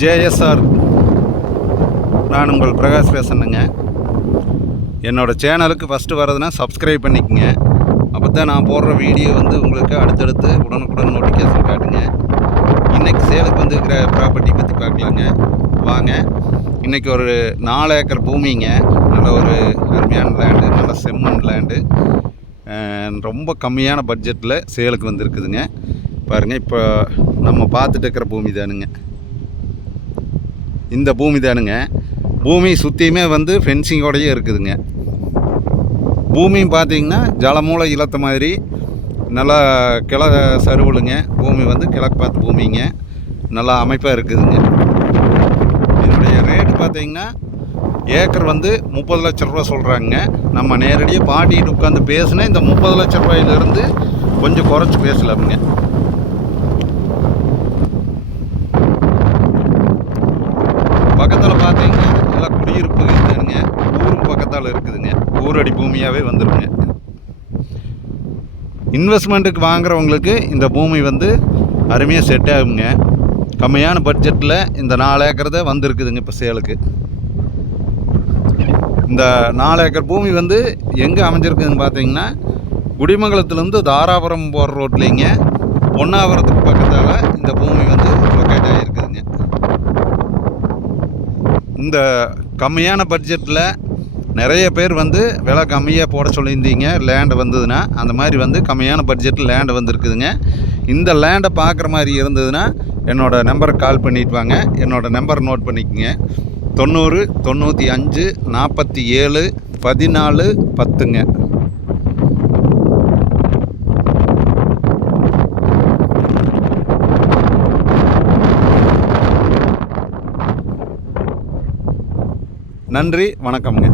JSR, நான் உங்கள் பிரகாஷ் பேசுகிறேங்க. என்னோடய சேனலுக்கு ஃபஸ்ட்டு வரதுன்னா சப்ஸ்கிரைப் பண்ணிக்கோங்க. அப்போ தான் நான் போடுற வீடியோ உங்களுக்கு அடுத்தடுத்து உடனுக்குடன் நோட்டிஃபிகேஷன் காட்டுங்க. இன்றைக்கி சேலுக்கு இருக்கிற ப்ராப்பர்ட்டி பற்றி பார்க்கலாங்க. வாங்க. இன்றைக்கி ஒரு 4 ஏக்கர் பூமிங்க. நல்ல ஒரு அருமையான லேண்டு, நல்ல செம்மண் லேண்டு, ரொம்ப கம்மியான பட்ஜெட்டில் சேலுக்கு வந்திருக்குதுங்க. பாருங்கள், இப்போ நம்ம பார்த்துட்டு இருக்கிற பூமி தானுங்க. இந்த பூமி தானுங்க. பூமி சுற்றியுமே ஃபென்சிங்கோடையே இருக்குதுங்க. பூமியும் பார்த்திங்கன்னா ஜலமூல இலத்த மாதிரி நல்லா சருவலுங்க. பூமி கிழக்கு பார்த்து பூமிங்க. நல்லா அமைப்பாக இருக்குதுங்க. இதனுடைய ரேட்டு பார்த்திங்கன்னா ஏக்கர் 30 லட்ச ரூபா சொல்கிறாங்க. நம்ம நேரடியாக பாட்டிகிட்டு உட்காந்து பேசுனா இந்த 30 லட்ச ரூபாயிலிருந்து கொஞ்சம் குறைச்சி பேசலாமுங்க. பக்கத்தில் பார்த்தீங்கன்னா எல்லாம் குடியிருப்பு இருக்குதுங்க. ஊரும் பக்கத்தால் இருக்குதுங்க. ஊரடி பூமியாகவே வந்துடுங்க. இன்வெஸ்ட்மெண்ட்டுக்கு வாங்குறவங்களுக்கு இந்த பூமி அருமையாக செட் ஆகுங்க. கம்மியான பட்ஜெட்டில் இந்த 4 ஏக்கர் தான் வந்திருக்குதுங்க இப்போ சேலுக்கு. இந்த 4 ஏக்கர் பூமி எங்கே அமைஞ்சிருக்குதுன்னு பார்த்தீங்கன்னா குடிமங்கலத்துலேருந்து தாராபுரம் போகிற ரோட்லேங்க, பொன்னாவரத்துக்கு பக்கத்தால் இந்த பூமி லொக்கேட் ஆகிருக்குதுங்க. இந்த கம்மியான பட்ஜெட்டில் நிறைய பேர் விலை கம்மியாக போட சொல்லியிருந்தீங்க லேண்டு வந்ததுன்னா. அந்த மாதிரி கம்மியான பட்ஜெட்டில் லேண்டு வந்திருக்குதுங்க. இந்த லேண்டை பார்க்குற மாதிரி இருந்ததுன்னா என்னோடய நம்பருக்கு கால் பண்ணிட்டு வாங்க. என்னோடய நம்பர் நோட் பண்ணிக்கோங்க. 90 95 47 14 10ங்க. நன்றி, வணக்கம்ங்க.